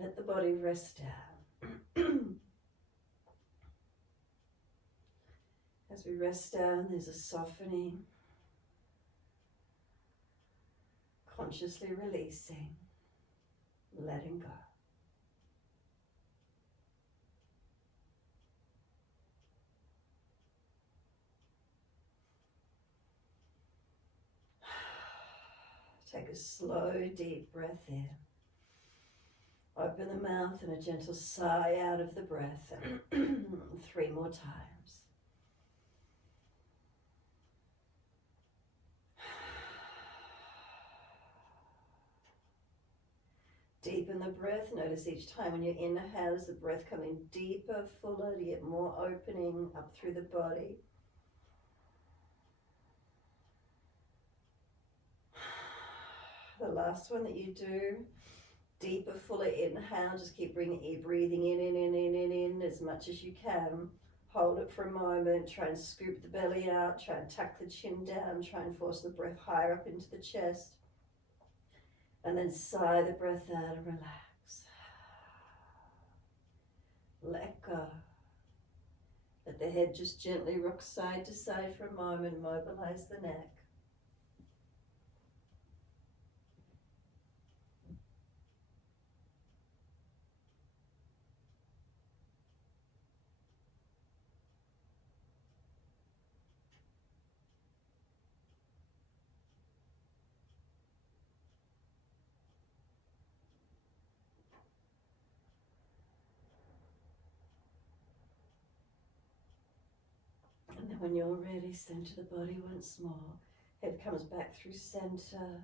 Let the body rest down. As we rest down, there's a softening, consciously releasing, letting go. Take a slow, deep breath in. Open the mouth and a gentle sigh out of the breath. 3 more times. Deepen the breath. Notice each time when you inhale, is the breath coming deeper, fuller, to get more opening up through the body. The last one that you do, deeper, fuller inhale. Just keep breathing in as much as you can. Hold it for a moment. Try and scoop the belly out. Try and tuck the chin down. Try and force the breath higher up into the chest. And then sigh the breath out and relax. Let go. Let the head just gently rock side to side for a moment. Mobilize the neck. And then when you're ready, center the body once more. Head comes back through center.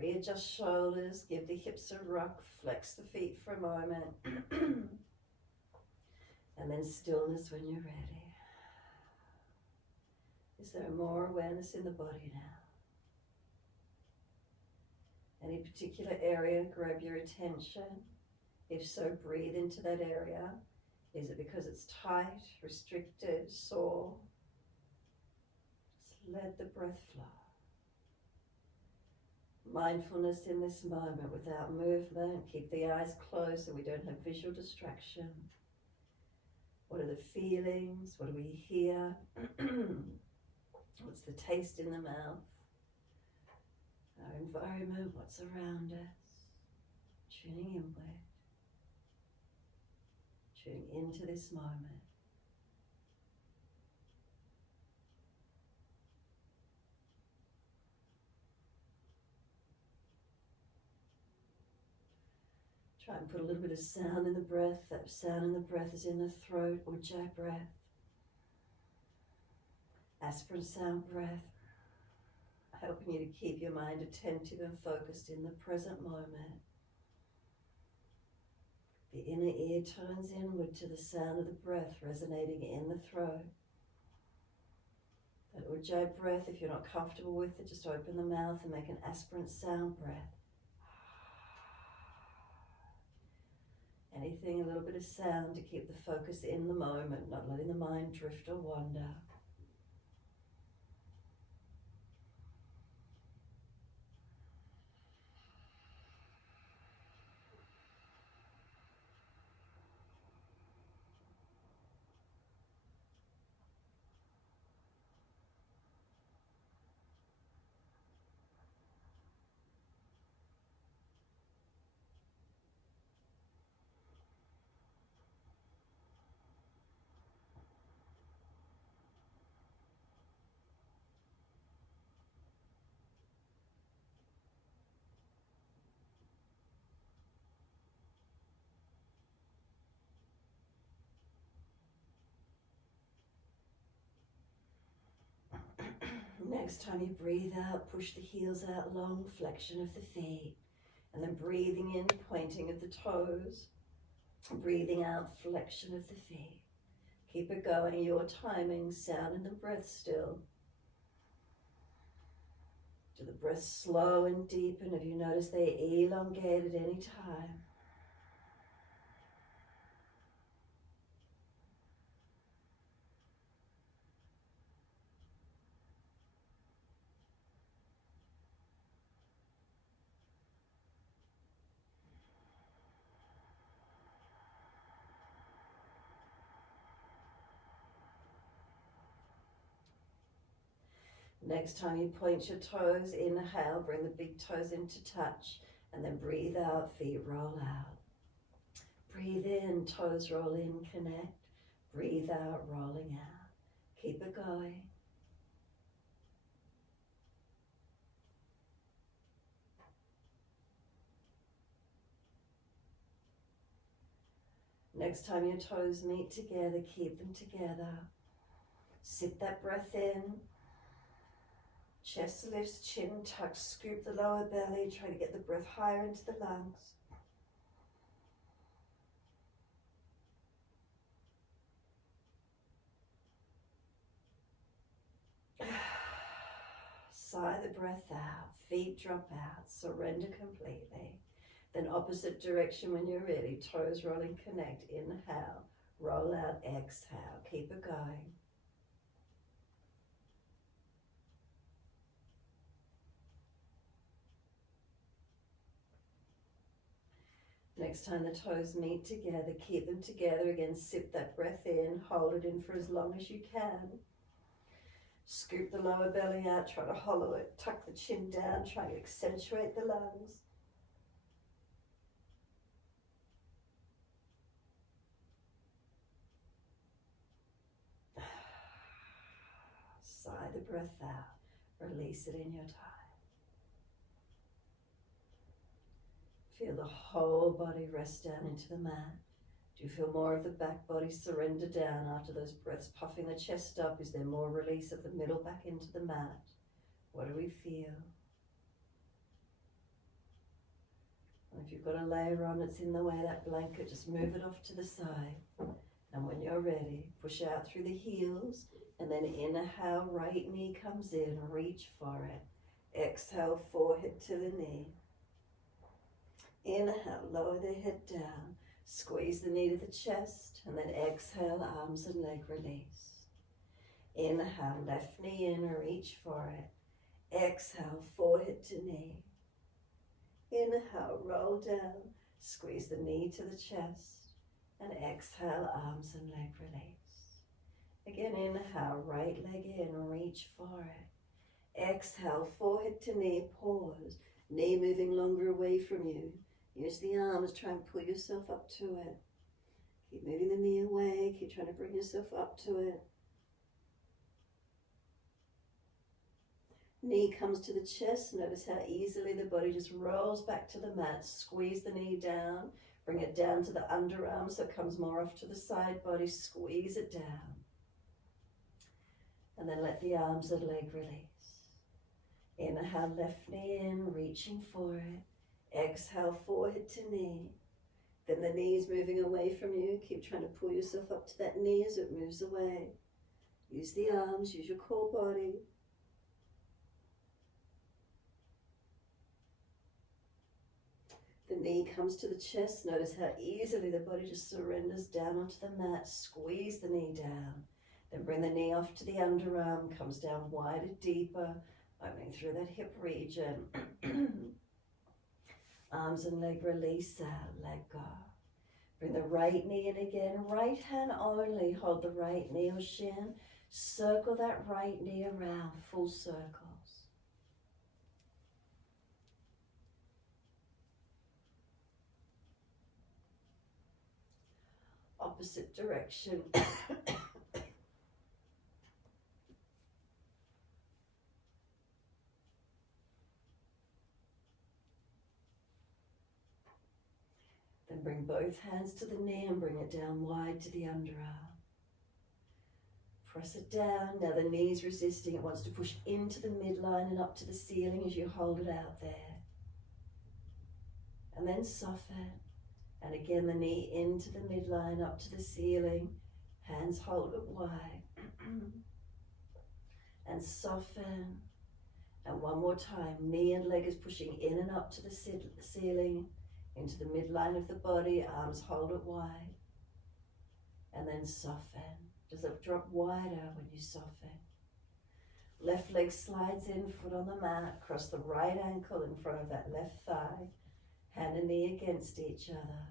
Readjust shoulders, give the hips a rock, flex the feet for a moment. And then stillness when you're ready. Is there more awareness in the body now? Any particular area grab your attention? If so, breathe into that area. Is it because it's tight, restricted, sore? Just let the breath flow. Mindfulness in this moment without movement. Keep the eyes closed so we don't have visual distraction. What are the feelings? What do we hear? What's the taste in the mouth? Our environment, what's around us? Tuning inward. Tuning into this moment. Try and put a little bit of sound in the breath. That sound in the breath is in the throat, Ujjayi breath. Aspirin sound breath. Helping you to keep your mind attentive and focused in the present moment. The inner ear turns inward to the sound of the breath resonating in the throat. That Ujjayi breath, if you're not comfortable with it, just open the mouth and make an aspirant sound breath. Anything, a little bit of sound to keep the focus in the moment, not letting the mind drift or wander. Next time you breathe out, push the heels out long, flexion of the feet. And then breathing in, pointing of the toes. Breathing out, flexion of the feet. Keep it going, your timing, sound in the breath still. Do the breath slow and deep, and if you notice they elongate at any time. Next time you point your toes, inhale, bring the big toes into touch, and then breathe out, feet roll out. Breathe in, toes roll in, connect. Breathe out, rolling out. Keep it going. Next time your toes meet together, keep them together. Sit that breath in. Chest lifts, chin tucks, scoop the lower belly, try to get the breath higher into the lungs. Sigh the breath out, feet drop out, surrender completely. Then opposite direction when you're ready, toes rolling, connect, inhale, roll out, exhale, keep it going. Next time the toes meet together, keep them together again, sip that breath in, hold it in for as long as you can. Scoop the lower belly out, try to hollow it, tuck the chin down, try to accentuate the lungs. Sigh the breath out, release it in your time. Feel the whole body rest down into the mat. Do you feel more of the back body surrender down after those breaths, puffing the chest up? Is there more release of the middle back into the mat? What do we feel? And if you've got a layer on that's in the way, that blanket, just move it off to the side. And when you're ready, push out through the heels, and then inhale, right knee comes in, reach for it. Exhale, forehead to the knee. Inhale, lower the head down, squeeze the knee to the chest, and then exhale, arms and leg release. Inhale, left knee in, reach for it. Exhale, forehead to knee. Inhale, roll down, squeeze the knee to the chest, and exhale, arms and leg release. Again, inhale, right leg in, reach for it. Exhale, forehead to knee, pause, knee moving longer away from you. Use the arms, try and pull yourself up to it. Keep moving the knee away, keep trying to bring yourself up to it. Knee comes to the chest, notice how easily the body just rolls back to the mat. Squeeze the knee down, bring it down to the underarm so it comes more off to the side body, squeeze it down. And then let the arms and leg release. Inhale, left knee in, reaching for it. Exhale, forehead to knee. Then the knee is moving away from you. Keep trying to pull yourself up to that knee as it moves away. Use the arms, use your core body. The knee comes to the chest. Notice how easily the body just surrenders down onto the mat. Squeeze the knee down. Then bring the knee off to the underarm, comes down wider, deeper, opening through that hip region. Arms and leg release out, let go. Bring the right knee in again, right hand only, hold the right knee or shin. Circle that right knee around, full circles. Opposite direction. Then bring both hands to the knee and bring it down wide to the underarm. Press it down. Now the knee's resisting. It wants to push into the midline and up to the ceiling as you hold it out there. And then soften. And again, the knee into the midline, up to the ceiling. Hands hold it wide. And soften. And one more time. Knee and leg is pushing in and up to the ceiling. Into the midline of the body, arms hold it wide, and then soften. Does it drop wider when you soften? Left leg slides in, foot on the mat, cross the right ankle in front of that left thigh, hand and knee against each other.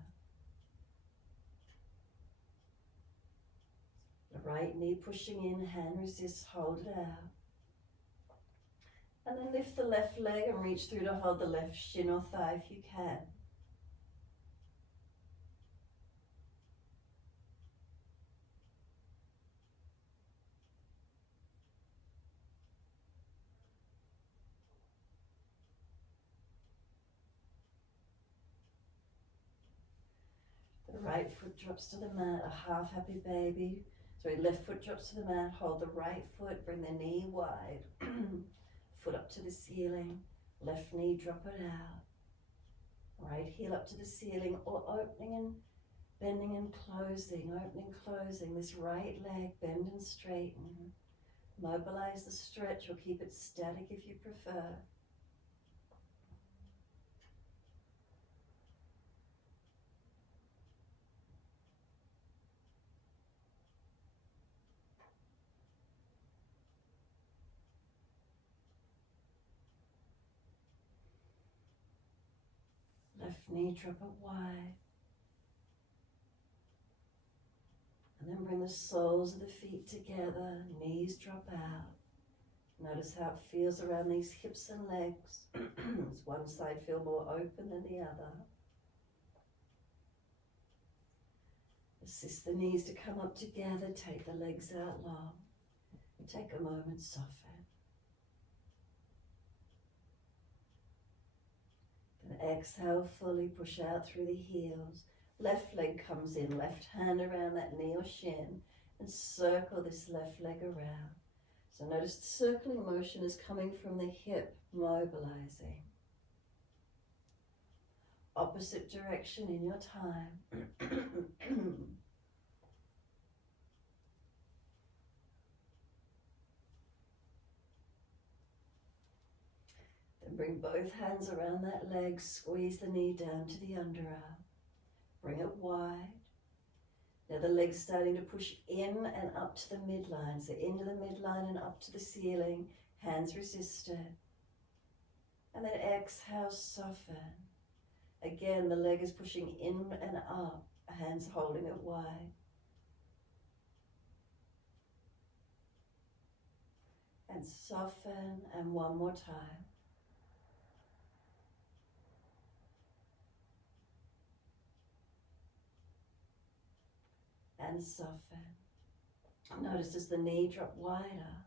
The right knee pushing in, hand resists, hold it out. And then lift the left leg and reach through to hold the left shin or thigh if you can. The right foot drops to the mat, a half happy baby. Sorry, left foot drops to the mat, hold the right foot, bring the knee wide. Foot up to the ceiling, left knee, drop it out. Right heel up to the ceiling, or opening and bending and closing, opening, closing. This right leg, bend and straighten. Mobilize the stretch or keep it static if you prefer. Left knee, drop it wide. And then bring the soles of the feet together, knees drop out. Notice how it feels around these hips and legs. Does one side feel more open than the other? Assist the knees to come up together, take the legs out long. Take a moment, soften. Then exhale fully, push out through the heels. Left leg comes in, left hand around that knee or shin, and circle this left leg around. So notice the circling motion is coming from the hip, mobilizing. Opposite direction in your time. Then bring both hands around that leg, squeeze the knee down to the underarm. Bring it wide. Now the leg's starting to push in and up to the midline. So into the midline and up to the ceiling. Hands resisted. And then exhale, soften. Again, the leg is pushing in and up. Hands holding it wide. And soften, and one more time. And soften. Notice as the knee drop wider.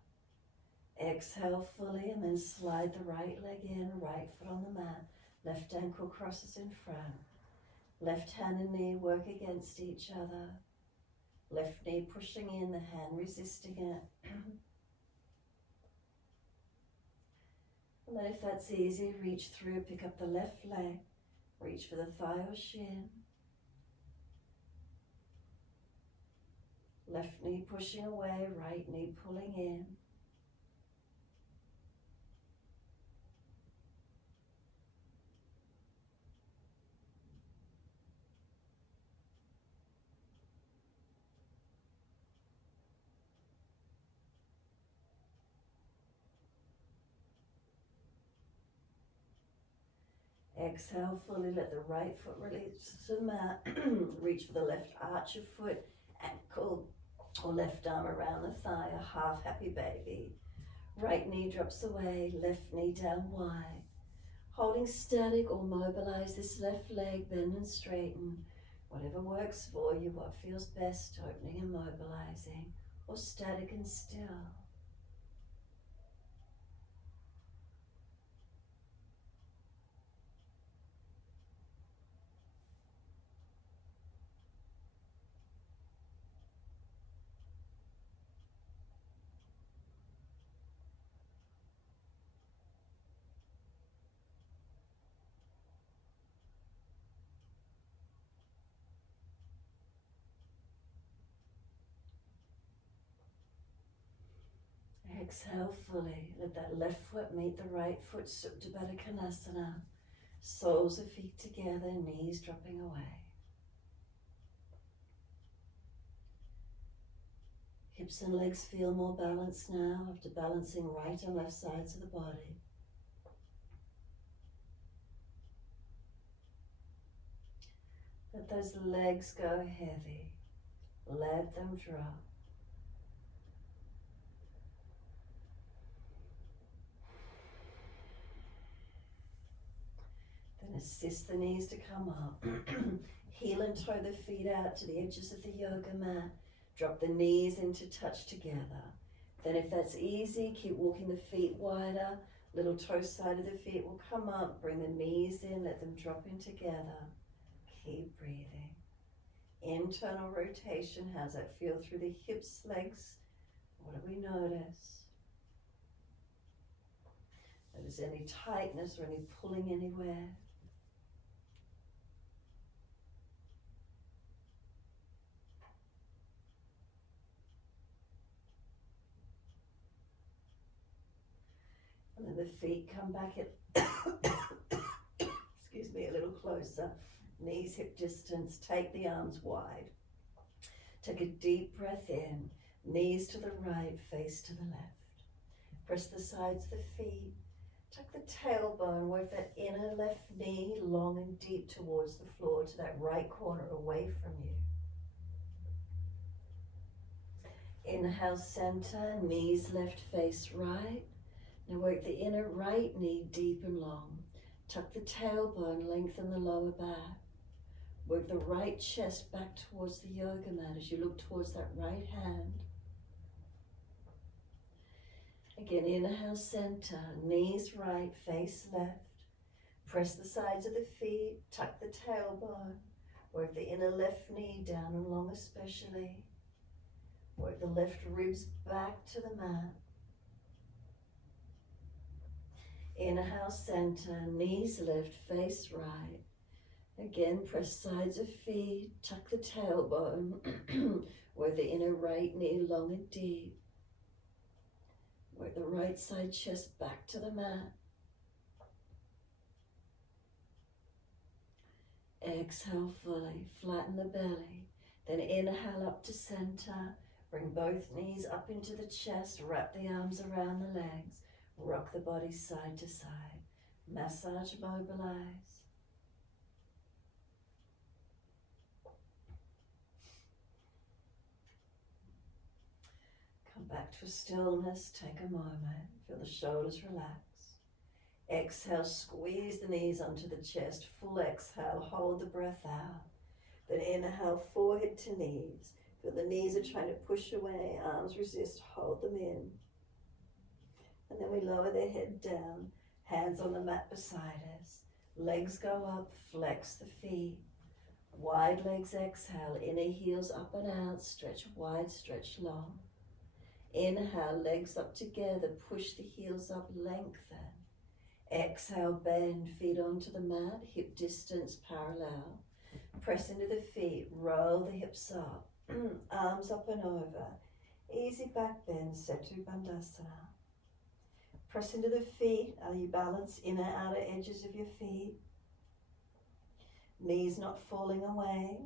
Exhale fully and then slide the right leg in, right foot on the mat. Left ankle crosses in front. Left hand and knee work against each other. Left knee pushing in, the hand resisting it. And then if that's easy, reach through, pick up the left leg. Reach for the thigh or shin. Left knee pushing away, right knee pulling in. Exhale fully, let the right foot release to the mat. Reach for the left arch of foot, ankle or left arm around the thigh, a half happy baby. Right knee drops away, left knee down wide. Holding static or mobilize this left leg, bend and straighten. Whatever works for you, what feels best, opening and mobilizing, or static and still. Exhale fully. Let that left foot meet the right foot, Supta Baddha Konasana. Soles of feet together, knees dropping away. Hips and legs feel more balanced now after balancing right and left sides of the body. Let those legs go heavy. Let them drop. Then assist the knees to come up. Heel and toe the feet out to the edges of the yoga mat. Drop the knees into touch together. Then if that's easy, keep walking the feet wider. Little toe side of the feet will come up. Bring the knees in, let them drop in together. Keep breathing. Internal rotation, how's that feel through the hips, legs? What do we notice? Notice any tightness or any pulling anywhere? And then the feet come back at, excuse me, a little closer. Knees hip distance, take the arms wide. Take a deep breath in, knees to the right, face to the left. Press the sides of the feet, tuck the tailbone, work that inner left knee long and deep towards the floor, to that right corner away from you. Inhale, center, knees left face right. Now work the inner right knee deep and long. Tuck the tailbone, lengthen the lower back. Work the right chest back towards the yoga mat as you look towards that right hand. Again, inhale, center, knees right, face left. Press the sides of the feet, tuck the tailbone. Work the inner left knee down and long especially. Work the left ribs back to the mat. Inhale, center, knees left, face right. Again, press sides of feet, tuck the tailbone, work the inner right knee long and deep. Work the right side chest back to the mat. Exhale fully, flatten the belly. Then inhale up to center. Bring both knees up into the chest, wrap the arms around the legs. Rock the body side to side. Massage, mobilize. Come back to a stillness, take a moment, feel the shoulders relax. Exhale, squeeze the knees onto the chest, full exhale, hold the breath out. Then inhale, forehead to knees. Feel the knees are trying to push away, arms resist, hold them in. And then we lower the head down, hands on the mat beside us. Legs go up, flex the feet. Wide legs exhale, inner heels up and out, stretch wide, stretch long. Inhale, legs up together, push the heels up, lengthen. Exhale, bend, feet onto the mat, hip distance parallel. Press into the feet, roll the hips up, arms up and over. Easy back bend, Setu Bandhasana. Press into the feet, are you balanced? Inner, outer edges of your feet. Knees not falling away.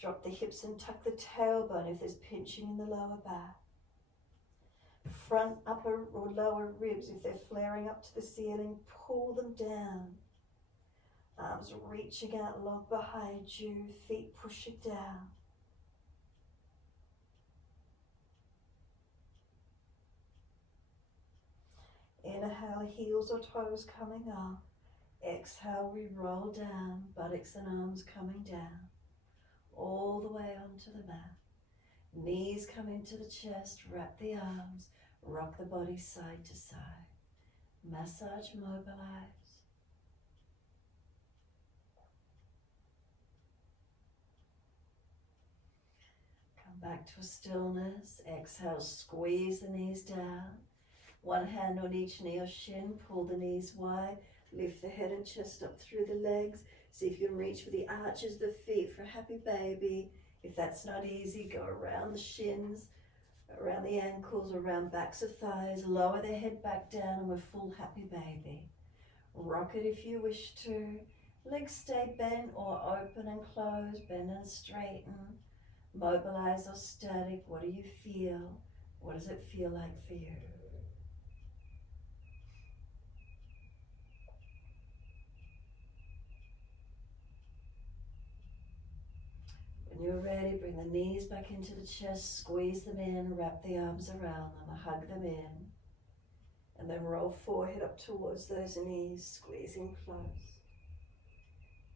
Drop the hips and tuck the tailbone if there's pinching in the lower back. Front, upper or lower ribs, if they're flaring up to the ceiling, pull them down. Arms reaching out long behind you, feet pushing down. Inhale, heels or toes coming up. Exhale, we roll down, buttocks and arms coming down. All the way onto the mat. Knees come into the chest, wrap the arms, rock the body side to side. Massage, mobilize. Come back to a stillness. Exhale, squeeze the knees down. One hand on each knee or shin, pull the knees wide. Lift the head and chest up through the legs. See if you can reach for the arches of the feet for a happy baby. If that's not easy, go around the shins, around the ankles, around backs of thighs. Lower the head back down and we're full happy baby. Rock it if you wish to. Legs stay bent or open and close, bend and straighten. Mobilize or static. What do you feel? What does it feel like for you? When you're ready, bring the knees back into the chest, squeeze them in, wrap the arms around them, hug them in. And then roll forehead up towards those knees, squeezing close.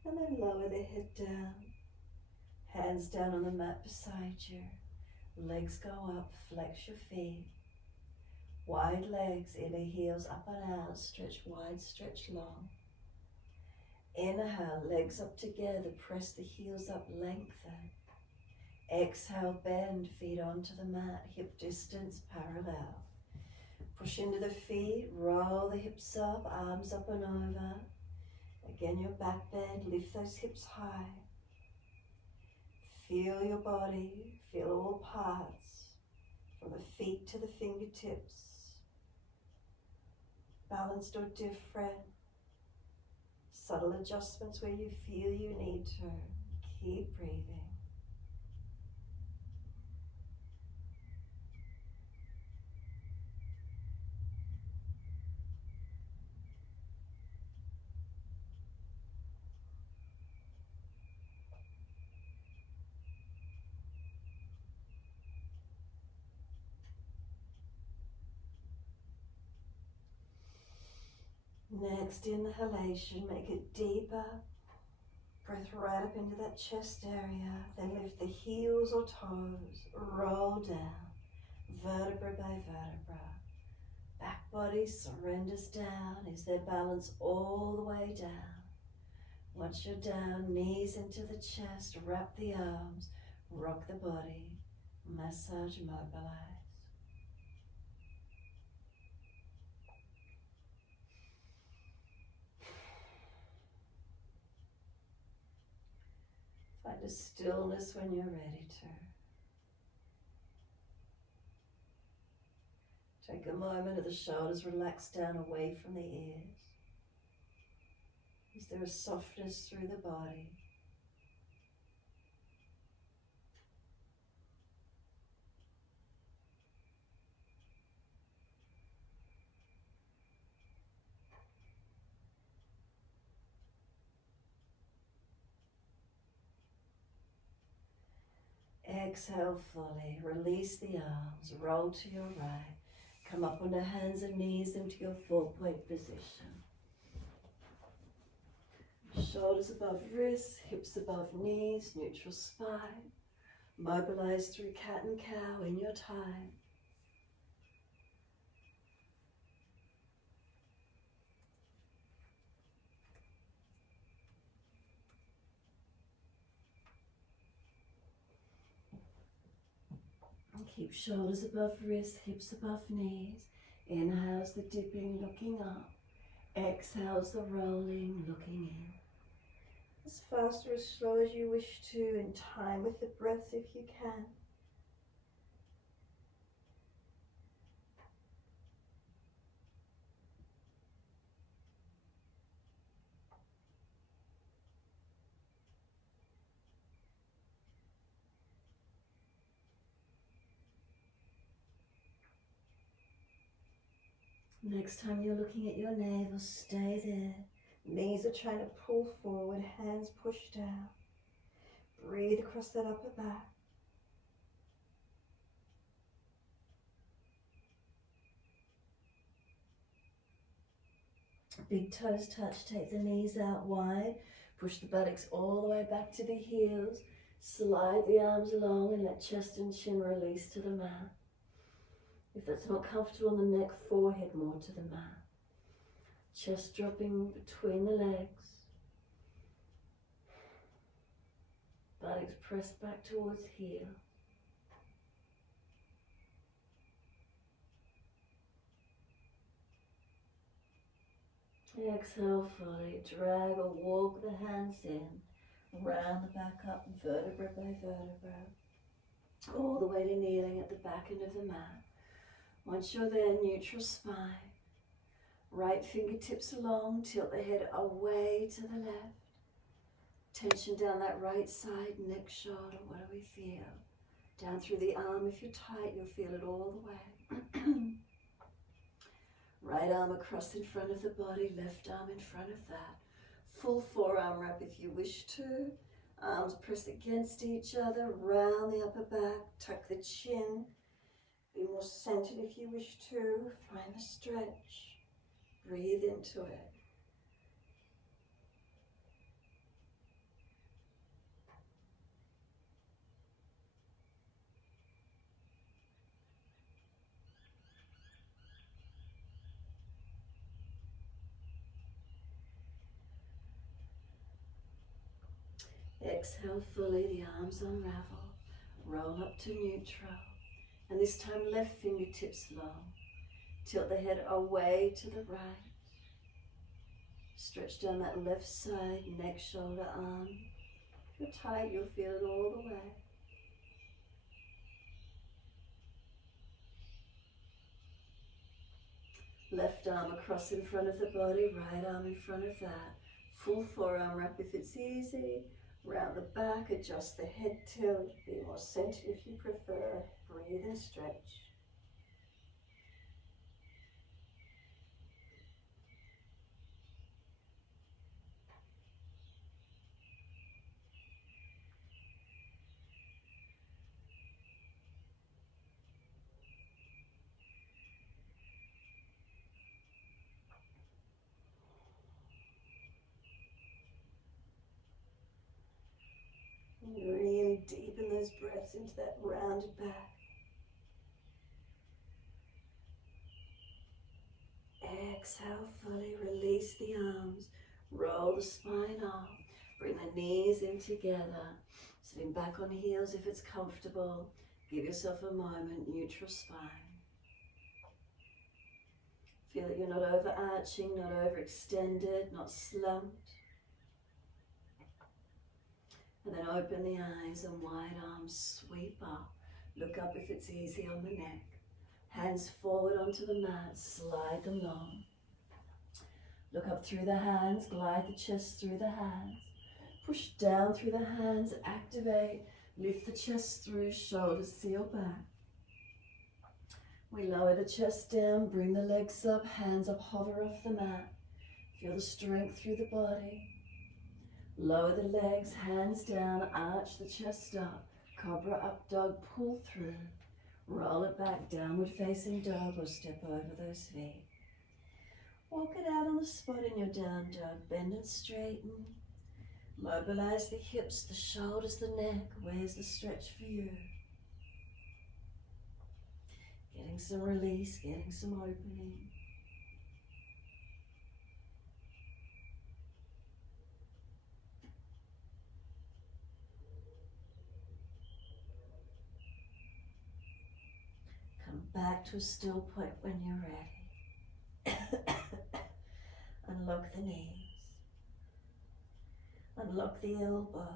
And then lower the head down. Hands down on the mat beside you. Legs go up, flex your feet. Wide legs, inner heels up and out, stretch wide, stretch long. Inhale, legs up together, press the heels up, lengthen. Exhale, bend, feet onto the mat, hip distance parallel. Push into the feet, roll the hips up, arms up and over. Again, your back bend, lift those hips high. Feel your body, feel all parts, from the feet to the fingertips. Balanced or different. Subtle adjustments where you feel you need to. Keep breathing. Next inhalation, make it deeper. Breath right up into that chest area. Then lift the heels or toes, roll down, vertebra by vertebra. Back body surrenders down. Is there balance all the way down? Once you're down, knees into the chest, wrap the arms, rock the body, massage, mobilize. Find a stillness when you're ready to. Take a moment of the shoulders relax down away from the ears. Is there a softness through the body? Exhale fully, release the arms, roll to your right. Come up onto hands and knees into your 4-point position. Shoulders above wrists, hips above knees, neutral spine. Mobilize through cat and cow in your time. And keep shoulders above wrists, hips above knees. Inhales the dipping, looking up. Exhales the rolling, looking in. As fast or as slow as you wish to, in time with the breath if you can. Next time you're looking at your navel, stay there. Knees are trying to pull forward, hands push down. Breathe across that upper back. Big toes touch, take the knees out wide. Push the buttocks all the way back to the heels. Slide the arms along and let chest and chin release to the mat. If that's not comfortable on the neck, forehead more to the mat. Chest dropping between the legs. Buttocks pressed back towards heel. Exhale fully. Drag or walk the hands in. Round the back up, vertebra by vertebra. All the way to kneeling at the back end of the mat. Once you're there, neutral spine. Right fingertips along, tilt the head away to the left. Tension down that right side, neck, shoulder, what do we feel? Down through the arm, if you're tight, you'll feel it all the way. Right arm across in front of the body, left arm in front of that. Full forearm wrap if you wish to. Arms press against each other, round the upper back, tuck the chin. Be more centered if you wish to. Find the stretch. Breathe into it. Exhale fully, the arms unravel. Roll up to neutral. And this time left fingertips long. Tilt the head away to the right. Stretch down that left side, neck, shoulder, arm. If you're tight, you'll feel it all the way. Left arm across in front of the body, right arm in front of that. Full forearm wrap if it's easy. Round the back, adjust the head tilt. Be more centered if you prefer. Breathe and stretch. Really deepen those breaths into that rounded back. Exhale fully, release the arms, roll the spine off, bring the knees in together, sitting back on heels if it's comfortable. Give yourself a moment, neutral spine. Feel that you're not overarching, not overextended, not slumped. And then open the eyes and wide arms sweep up. Look up if it's easy on the neck. Hands forward onto the mat, slide them long. Look up through the hands, glide the chest through the hands. Push down through the hands, activate. Lift the chest through, shoulders seal back. We lower the chest down, bring the legs up, hands up, hover off the mat. Feel the strength through the body. Lower the legs, hands down, arch the chest up. Cobra up dog, pull through. Roll it back, downward facing dog, or step over those feet. Walk it out on the spot in your down dog. Bend and straighten. Mobilize the hips, the shoulders, the neck. Where's the stretch for you? Getting some release, getting some opening. Come back to a still point when you're ready. Unlock the knees. Unlock the elbows.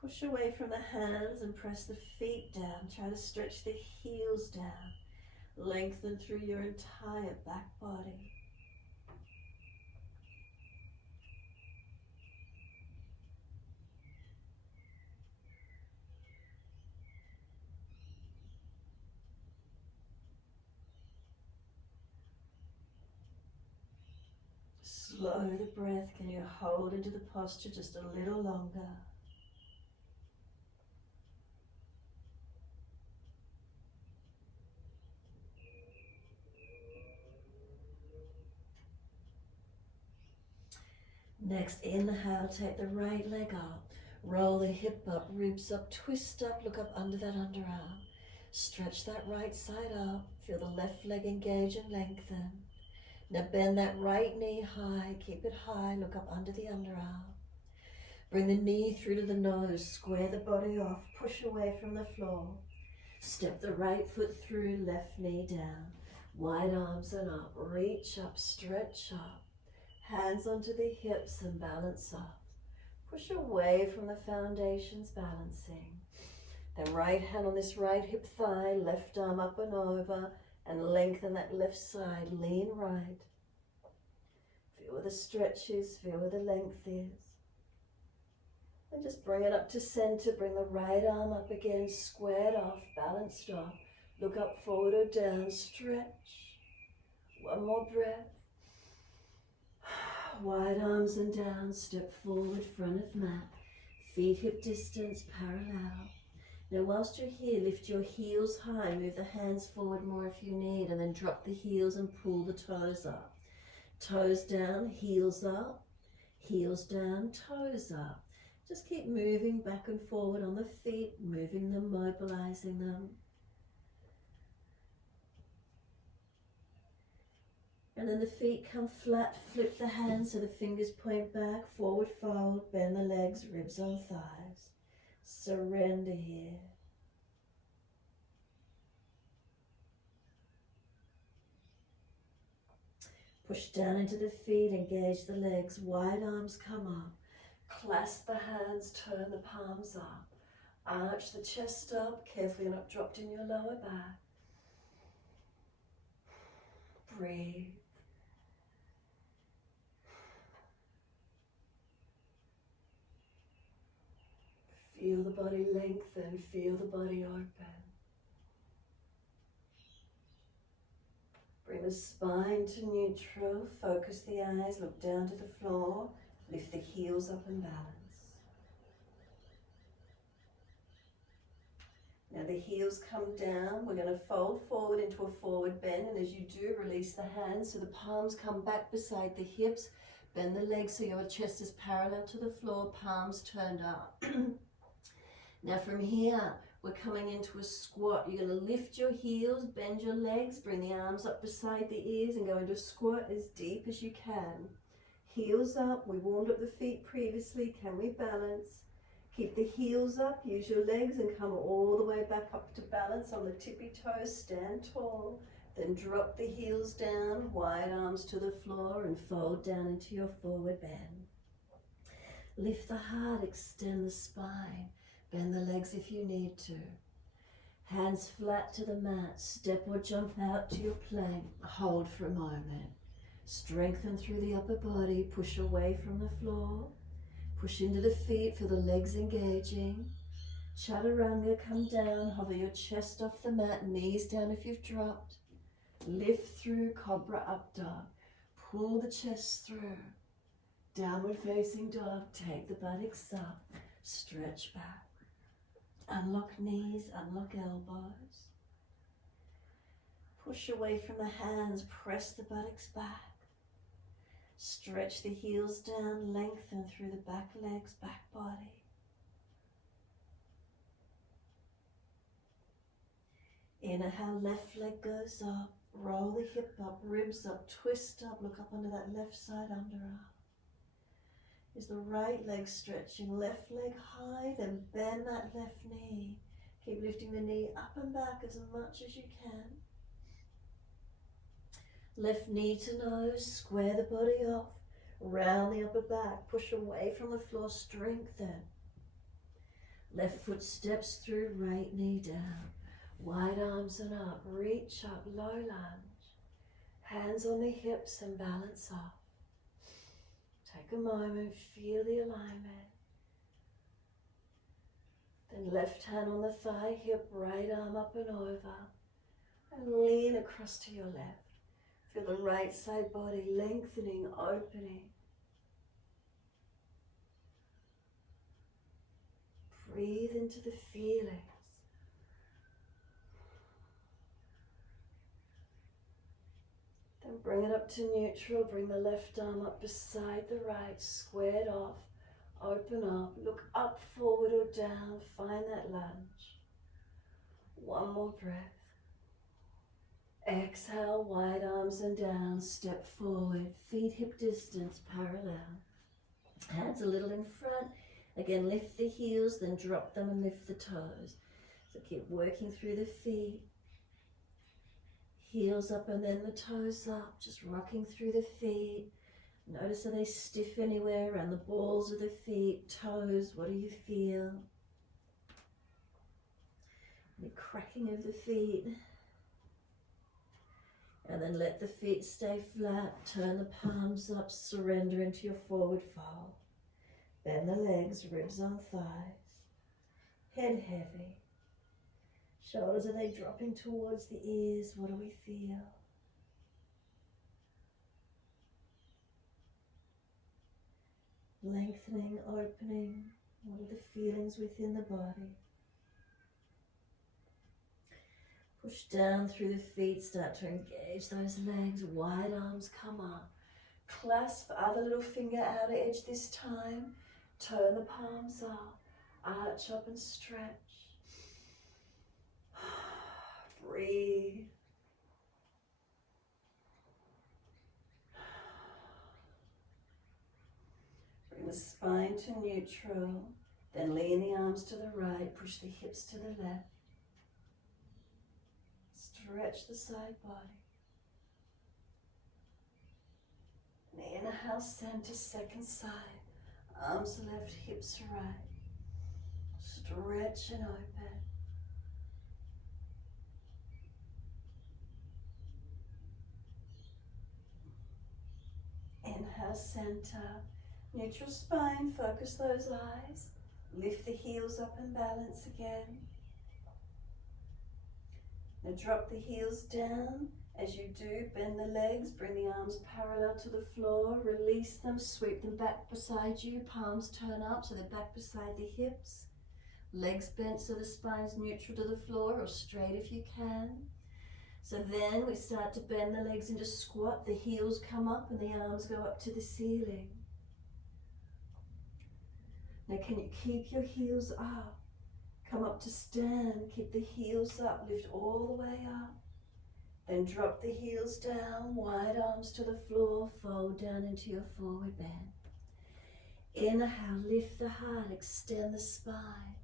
Push away from the hands and press the feet down. Try to stretch the heels down. Lengthen through your entire back body. Slow the breath. Can you hold into the posture just a little longer? Next, inhale, take the right leg up. Roll the hip up, ribs up, twist up, look up under that underarm. Stretch that right side up. Feel the left leg engage and lengthen. Now bend that right knee high, keep it high, look up under the underarm. Bring the knee through to the nose, square the body off, push away from the floor. Step the right foot through, left knee down. Wide arms and up, reach up, stretch up. Hands onto the hips and balance off. Push away from the foundations, balancing. Then right hand on this right hip thigh, left arm up and over, and lengthen that left side, lean right. Feel where the stretch is, feel where the length is. And just bring it up to center, bring the right arm up again, squared off, balanced off. Look up, forward or down, stretch. One more breath. Wide arms and down, step forward, front of mat. Feet hip distance, parallel. Now whilst you're here, lift your heels high, move the hands forward more if you need, and then drop the heels and pull the toes up. Toes down, heels up, heels down, toes up. Just keep moving back and forward on the feet, moving them, mobilizing them. And then the feet come flat, flip the hands so the fingers point back, forward fold, bend the legs, ribs on thighs. Surrender here. Push down into the feet, engage the legs, wide arms come up. Clasp the hands, turn the palms up. Arch the chest up, carefully not dropped in your lower back. Breathe. Feel the body lengthen, feel the body open. Bring the spine to neutral, focus the eyes, look down to the floor, lift the heels up and balance. Now the heels come down, we're going to fold forward into a forward bend, and as you do, release the hands so the palms come back beside the hips, bend the legs so your chest is parallel to the floor, palms turned up. Now from here, we're coming into a squat. You're going to lift your heels, bend your legs, bring the arms up beside the ears and go into a squat as deep as you can. Heels up, we warmed up the feet previously, can we balance? Keep the heels up, use your legs and come all the way back up to balance on the tippy toes, stand tall. Then drop the heels down, wide arms to the floor and fold down into your forward bend. Lift the heart, extend the spine. Bend the legs if you need to. Hands flat to the mat. Step or jump out to your plank. Hold for a moment. Strengthen through the upper body. Push away from the floor. Push into the feet. Feel the legs engaging. Chaturanga, come down. Hover your chest off the mat. Knees down if you've dropped. Lift through Cobra Up Dog. Pull the chest through. Downward facing dog. Take the buttocks up. Stretch back. Unlock knees, unlock elbows. Push away from the hands, press the buttocks back. Stretch the heels down, lengthen through the back legs, back body. Inhale, left leg goes up, roll the hip up, ribs up, twist up, look up under that left side underarm. Is the right leg stretching, left leg high, then bend that left knee. Keep lifting the knee up and back as much as you can. Left knee to nose, square the body off, round the upper back, push away from the floor, strengthen. Left foot steps through, right knee down. Wide arms and up, reach up, low lunge. Hands on the hips and balance off. Take a moment, feel the alignment. Then left hand on the thigh, hip, right arm up and over. And lean across to your left. Feel the right side body lengthening, opening. Breathe into the feelings. Then bring it up to neutral, bring the left arm up beside the right, squared off, open up, look up, forward or down, find that lunge. One more breath. Exhale, wide arms and down, step forward, feet hip distance, parallel. Hands a little in front. Again, lift the heels, then drop them and lift the toes. So keep working through the feet. Heels up and then the toes up, just rocking through the feet. Notice are they stiff anywhere around the balls of the feet, toes, what do you feel? The cracking of the feet. And then let the feet stay flat, turn the palms up, surrender into your forward fold. Bend the legs, ribs on thighs. Head heavy. Shoulders, are they dropping towards the ears? What do we feel? Lengthening, opening. What are the feelings within the body? Push down through the feet, start to engage those legs, wide arms come up. Clasp other little finger outer edge this time. Turn the palms up, arch up and stretch. Breathe. Bring the spine to neutral, then lean the arms to the right, push the hips to the left. Stretch the side body. And inhale, center, second side. Arms left, hips right. Stretch and open. Inhale, center. Neutral spine, focus those eyes. Lift the heels up and balance again. Now drop the heels down. As you do, bend the legs, bring the arms parallel to the floor, release them, sweep them back beside you, palms turn up so they're back beside the hips. Legs bent so the spine's neutral to the floor or straight if you can. So then we start to bend the legs into squat, the heels come up and the arms go up to the ceiling. Now can you keep your heels up? Come up to stand, keep the heels up, lift all the way up. Then drop the heels down, wide arms to the floor, fold down into your forward bend. Inhale, lift the heart, extend the spine.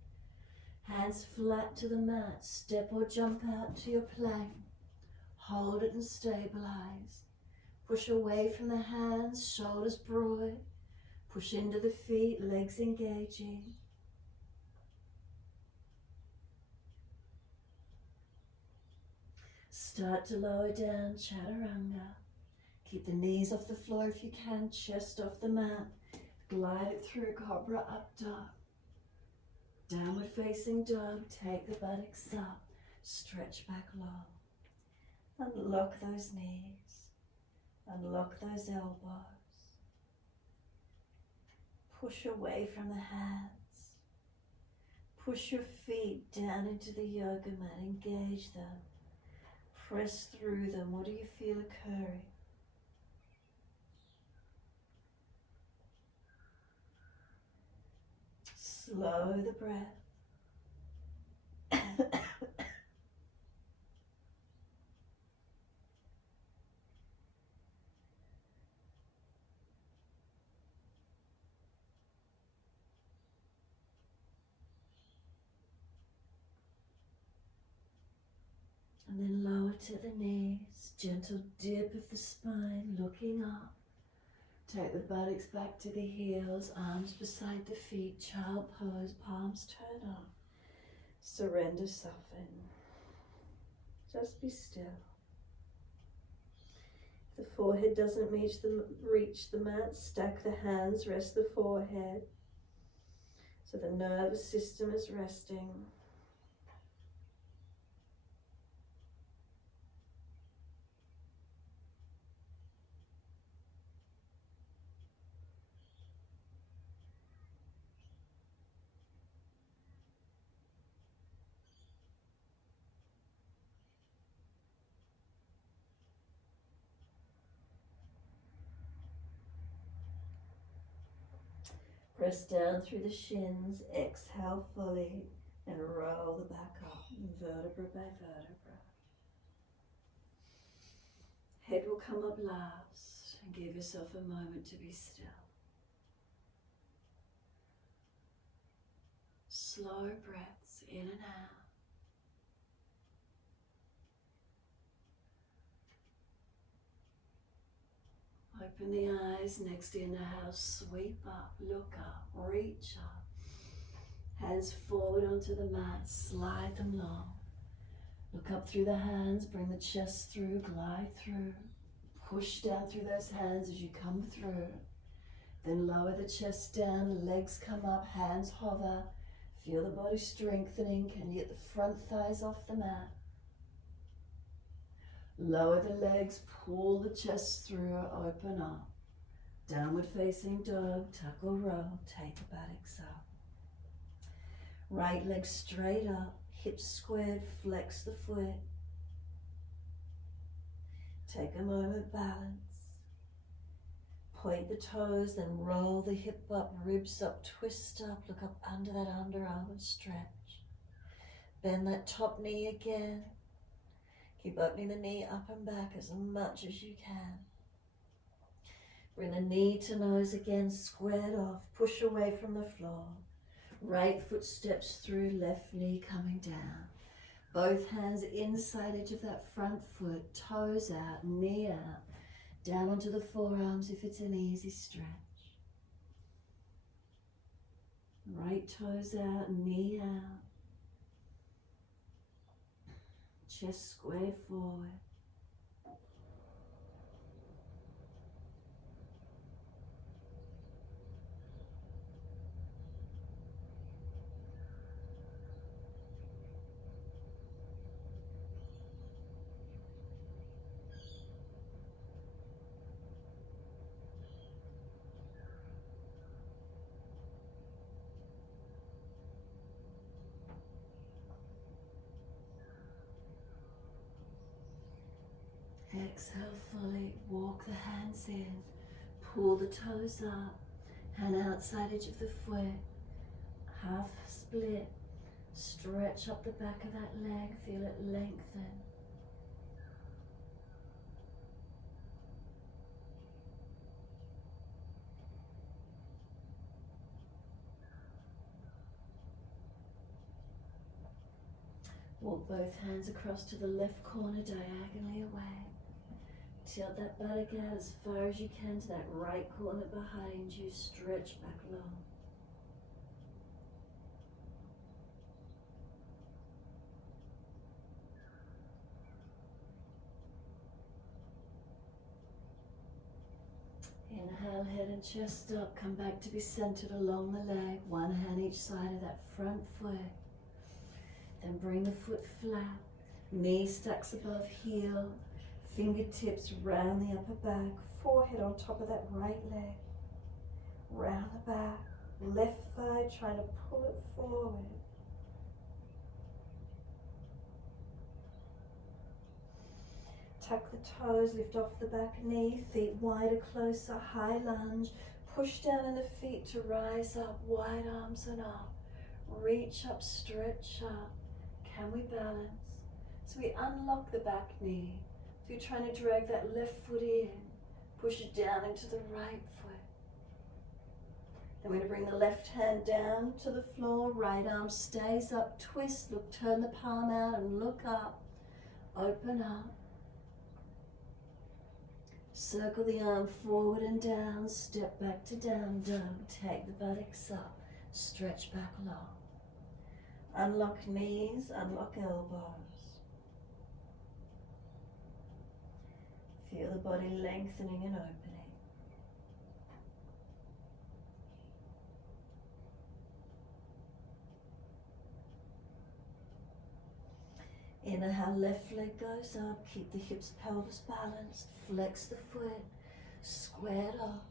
Hands flat to the mat, step or jump out to your plank. Hold it and stabilize. Push away from the hands, shoulders broad. Push into the feet, legs engaging. Start to lower down, chaturanga. Keep the knees off the floor if you can, chest off the mat. Glide it through, cobra up dog. Downward facing dog, take the buttocks up, stretch back long. Unlock those knees, unlock those elbows. Push away from the hands. Push your feet down into the yoga mat, engage them. Press through them. What do you feel occurring? Slow the breath. And then lower to the knees, gentle dip of the spine, looking up. Take the buttocks back to the heels, arms beside the feet, child pose, palms turn up. Surrender, soften. Just be still. If the forehead doesn't reach the mat, stack the hands, rest the forehead. So the nervous system is resting. Press down through the shins, exhale fully, and roll the back up, vertebra by vertebra. Head will come up last, and give yourself a moment to be still. Slow breaths in and out. Open the eyes, next inhale, sweep up, look up, reach up. Hands forward onto the mat, slide them long. Look up through the hands, bring the chest through, glide through. Push down through those hands as you come through. Then lower the chest down, legs come up, hands hover. Feel the body strengthening. Can you get the front thighs off the mat? Lower the legs, pull the chest through, open up. Downward facing dog, tuck or roll, take the buttocks up. Right leg straight up, hips squared, flex the foot. Take a moment, balance. Point the toes, then roll the hip up, ribs up, twist up, look up under that underarm and stretch. Bend that top knee again. Keep opening the knee up and back as much as you can. Bring the knee to nose again, squared off, push away from the floor. Right foot steps through, left knee coming down. Both hands inside edge of that front foot, toes out, knee out, down onto the forearms if it's an easy stretch. Right toes out, knee out. Chest squared forward. Exhale fully, walk the hands in, pull the toes up, hand outside edge of the foot, half split, stretch up the back of that leg, feel it lengthen. Walk both hands across to the left corner diagonally away. Tilt that buttock out as far as you can to that right corner behind you. Stretch back long. Inhale, head and chest up. Come back to be centered along the leg. One hand each side of that front foot. Then bring the foot flat. Knee stacks above heel. Fingertips round the upper back. Forehead on top of that right leg. Round the back. Left thigh trying to pull it forward. Tuck the toes, lift off the back knee, feet wider, closer, high lunge. Push down in the feet to rise up, wide arms and up. Reach up, stretch up. Can we balance? So we unlock the back knee. So you're trying to drag that left foot in. Push it down into the right foot. Then we're going to bring the left hand down to the floor. Right arm stays up, twist, look, turn the palm out and look up. Open up. Circle the arm forward and down, step back to down dog. Take the buttocks up, stretch back long. Unlock knees, unlock elbows. Feel the body lengthening and opening. Inhale, left leg goes up, keep the hips, pelvis balanced, flex the foot, squared off.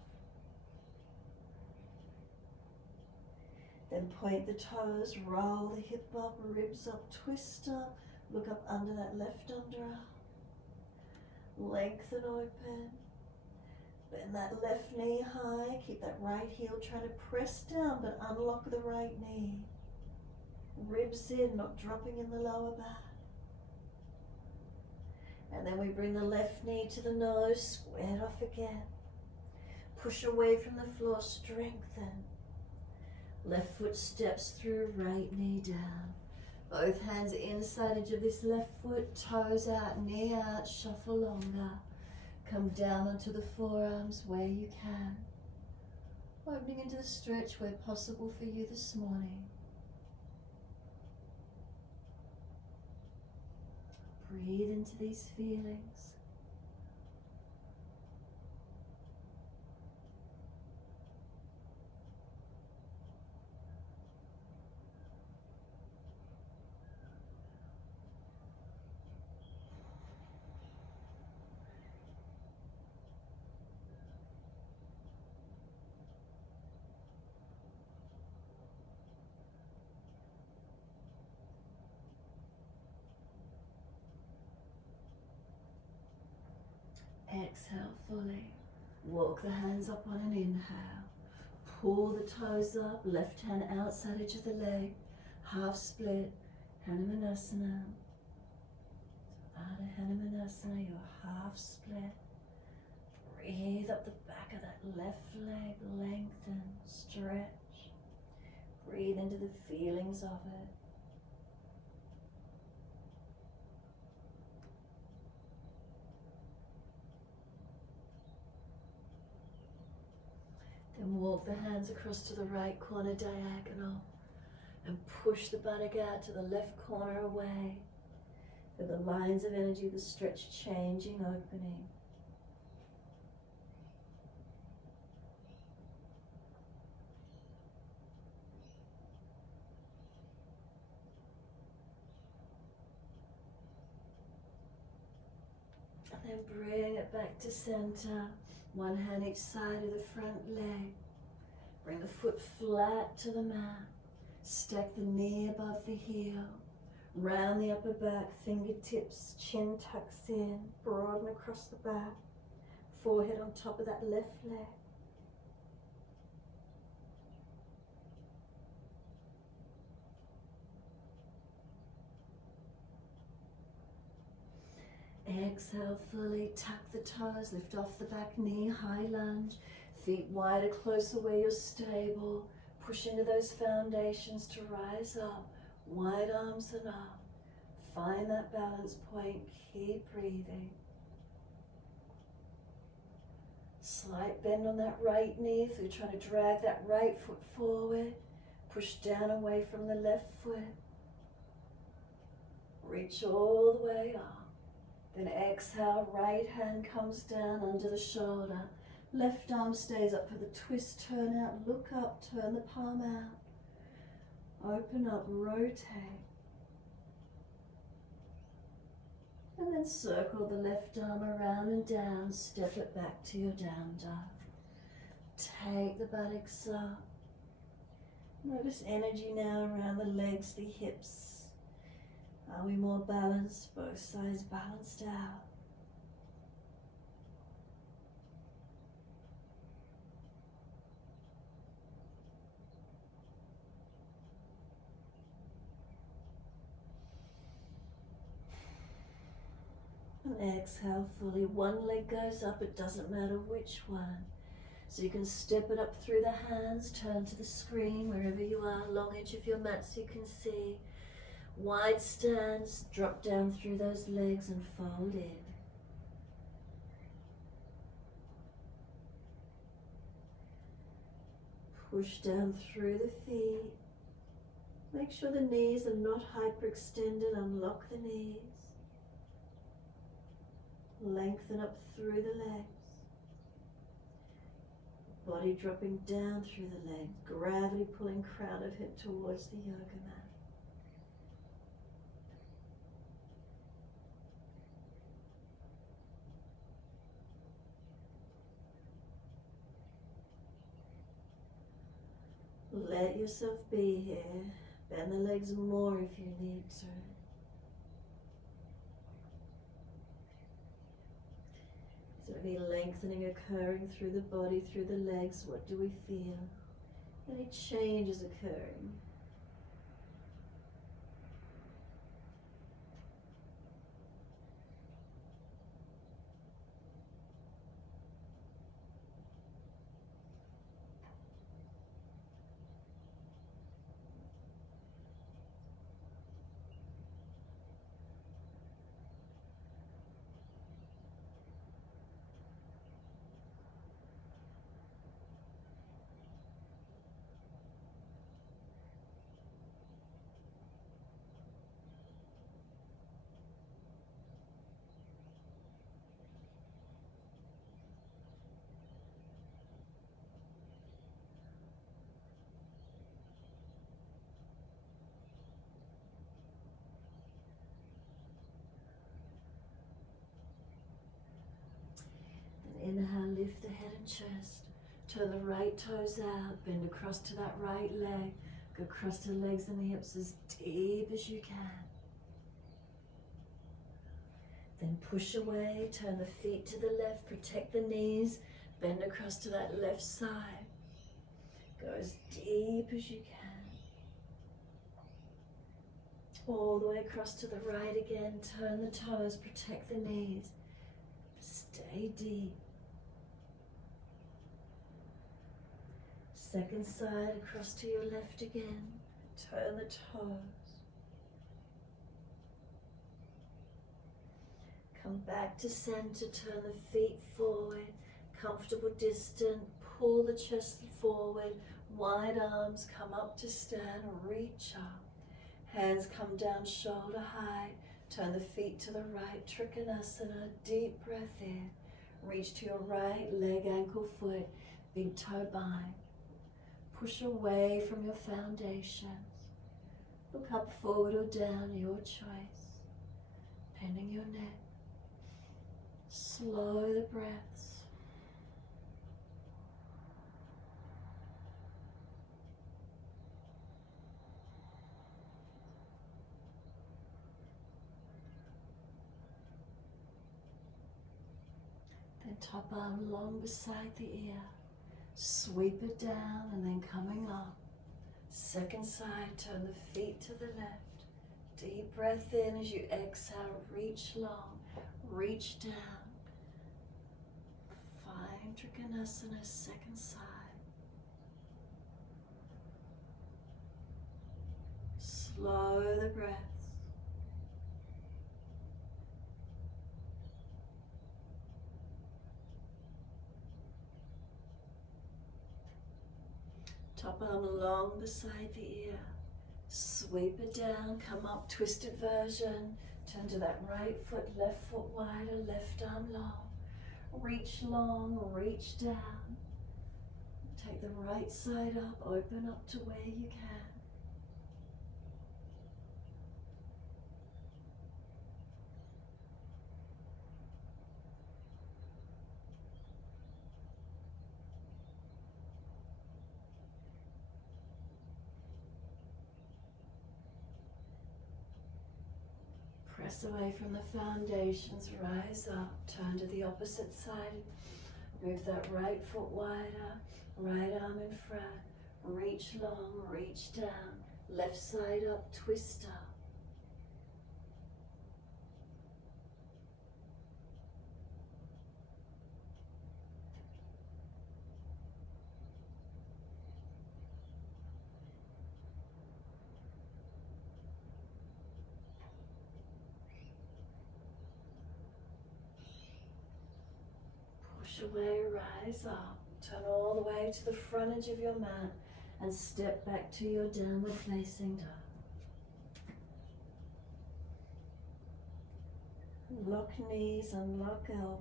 Then point the toes, roll the hip up, ribs up, twist up, look up under that left underarm. Lengthen open. Bend that left knee high, keep that right heel trying to press down but unlock the right knee. Ribs in, not dropping in the lower back. And then we bring the left knee to the nose, squared off again. Push away from the floor, strengthen. Left foot steps through, right knee down. Both hands inside edge of this left foot, toes out, knee out, shuffle longer. Come down onto the forearms where you can. Opening into the stretch where possible for you this morning. Breathe into these feelings. exhale fully. Walk the hands up on an inhale. Pull the toes up, left hand outside edge of the leg, half split, Hanumanasana. Out of Hanumanasana, you're half split. Breathe up the back of that left leg, lengthen, stretch. Breathe into the feelings of it. Then walk the hands across to the right corner diagonal and push the buttock out to the left corner away. Feel the lines of energy, the stretch changing, opening. And then bring it back to center. One hand each side of the front leg. Bring the foot flat to the mat. Stack the knee above the heel. Round the upper back, fingertips, chin tucks in. Broaden across the back. Forehead on top of that left leg. Exhale fully, tuck the toes, lift off the back knee, high lunge. Feet wider, closer where you're stable. Push into those foundations to rise up. Wide arms and up. Find that balance point. Keep breathing. Slight bend on that right knee if you're trying to drag that right foot forward. Push down away from the left foot. Reach all the way up. Then exhale, right hand comes down under the shoulder. Left arm stays up for the twist, turn out, look up, turn the palm out. Open up, rotate. And then circle the left arm around and down, step it back to your down dog. Take the buttocks up. Notice energy now around the legs, the hips. Are we more balanced? Both sides balanced out. And exhale fully. One leg goes up, it doesn't matter which one. So you can step it up through the hands, turn to the screen wherever you are, long edge of your mat so you can see. Wide stance, drop down through those legs and fold in. Push down through the feet. Make sure the knees are not hyperextended, unlock the knees. Lengthen up through the legs. Body dropping down through the legs. Gravity pulling crown of hip towards the yoga mat. Let yourself be here. Bend the legs more if you need to. Is there any lengthening occurring through the body, through the legs? What do we feel? Any changes occurring? Inhale, lift the head and chest. Turn the right toes out, bend across to that right leg. Go across to the legs and the hips as deep as you can. Then push away, turn the feet to the left, protect the knees, bend across to that left side. Go as deep as you can. All the way across to the right again, turn the toes, protect the knees. Stay deep. Second side, across to your left again, turn the toes. Come back to center, turn the feet forward, comfortable distance, pull the chest forward, wide arms, come up to stand, reach up. Hands come down shoulder height, turn the feet to the right, Trikonasana, deep breath in. Reach to your right leg, ankle, foot, big toe bind. Push away from your foundations. Look up, forward or down, your choice. Bending your neck. Slow the breaths. Then top arm long beside the ear. Sweep it down and then coming up. Second side, turn the feet to the left. Deep breath in as you exhale, reach long, reach down. Find Trikonasana, second side. Slow the breaths. Top arm long beside the ear. Sweep it down, come up, twisted version. Turn to that right foot, left foot wider, left arm long. Reach long, reach down. Take the right side up, open up to where you can. Press away from the foundations, rise up, turn to the opposite side. Move that right foot wider, right arm in front. Reach long, reach down. Left side up, twist up. Push away, rise up. Turn all the way to the front edge of your mat and step back to your downward facing dog. Lock knees and lock elbows.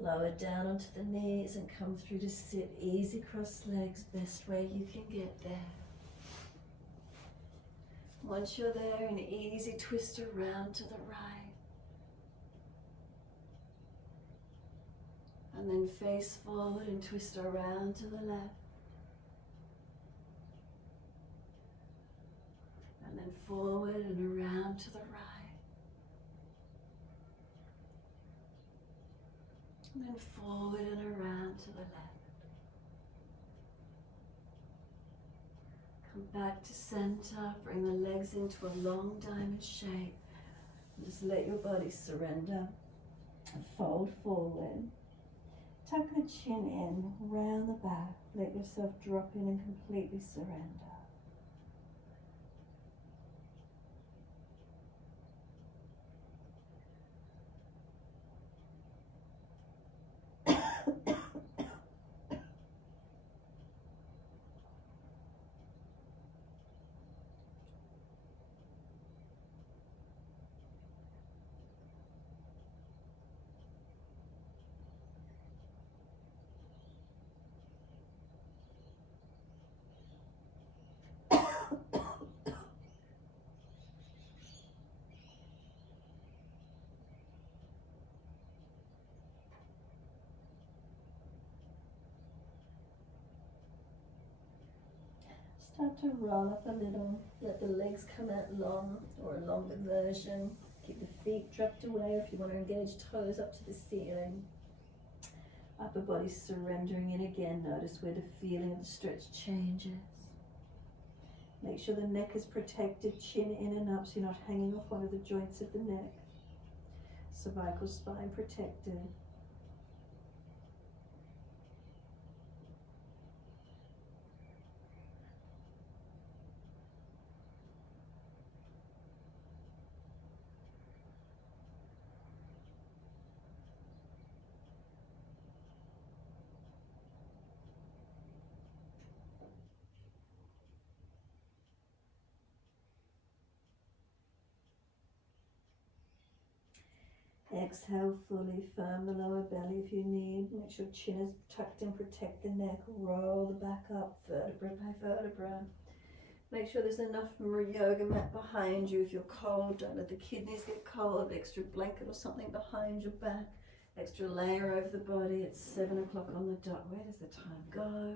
Lower down onto the knees and come through to sit. Easy cross legs, best way you can get there. Once you're there, an easy twist around to the right. And then face forward and twist around to the left. And then forward and around to the right. And then forward and around to the left. Come back to center, bring the legs into a long diamond shape. And just let your body surrender and fold forward. Tuck the chin in, round the back. Let yourself drop in and completely surrender. Start to roll up a little. Let the legs come out long, or a longer version. Keep the feet dropped away, or if you want to engage toes up to the ceiling. Upper body surrendering in again. Notice where the feeling of the stretch changes. Make sure the neck is protected, chin in and up so you're not hanging off one of the joints of the neck. Cervical spine protected. Exhale fully, firm the lower belly if you need. Make sure chin is tucked in, protect the neck. Roll the back up, vertebra by vertebra. Make sure there's enough yoga mat behind you. If you're cold, don't let the kidneys get cold. Extra blanket or something behind your back. Extra layer over the body. It's 7 o'clock on the dot. Where does the time go?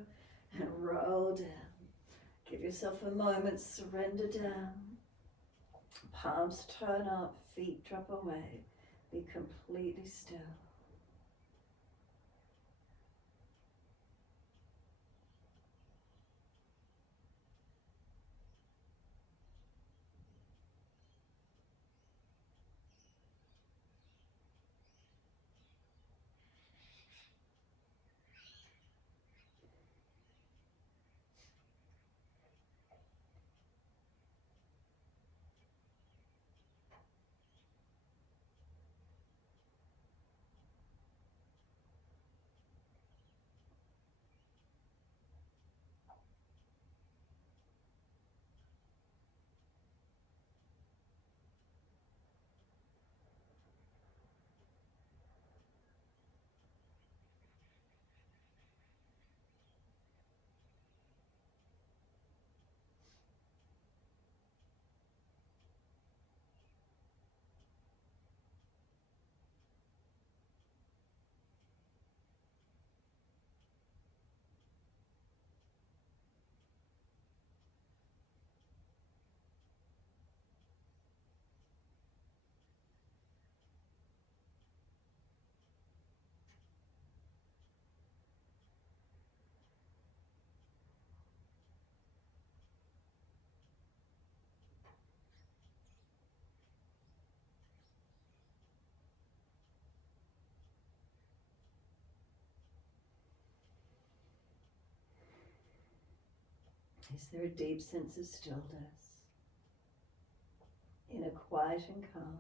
And roll down. Give yourself a moment, surrender down. Palms turn up, feet drop away. Be completely still. Is there a deep sense of stillness, inner quiet and calm?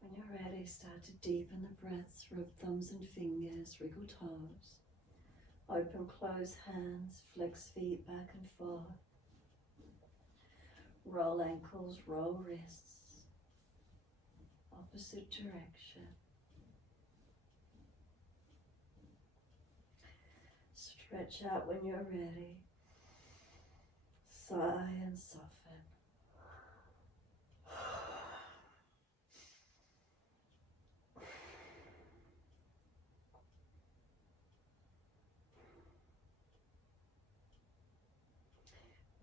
When you're ready, start to deepen the breaths, rub thumbs and fingers, wriggle toes, open, close hands, flex feet back and forth, roll ankles, roll wrists, opposite direction. Stretch out when you're ready, sigh and soften.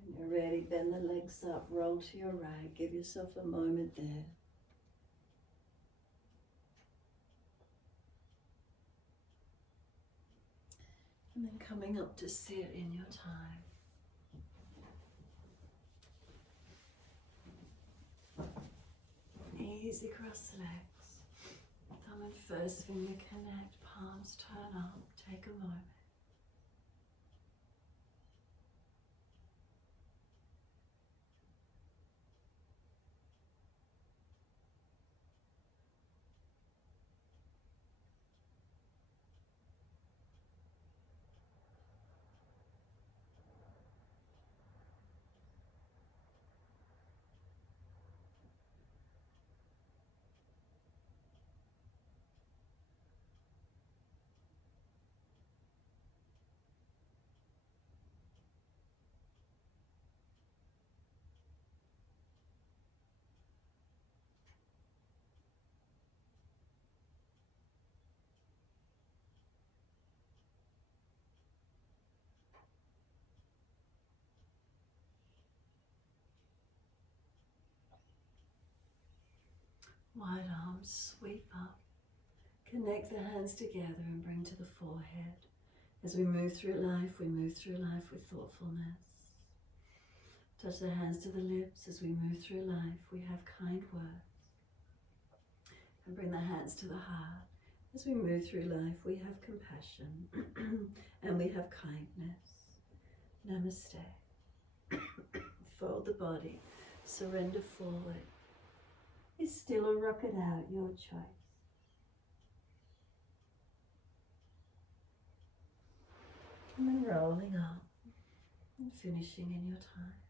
When you're ready, bend the legs up, roll to your right, give yourself a moment there. And then coming up to sit in your time. Easy cross legs. Thumb and first finger connect, palms turn up, take a moment. Wide arms sweep up. Connect the hands together and bring to the forehead. As we move through life with thoughtfulness. Touch the hands to the lips. As we move through life, we have kind words. And bring the hands to the heart. As we move through life, we have compassion and we have kindness. Namaste. Fold the body, surrender forward. Is still or rock it out, your choice. And then rolling up and finishing in your time.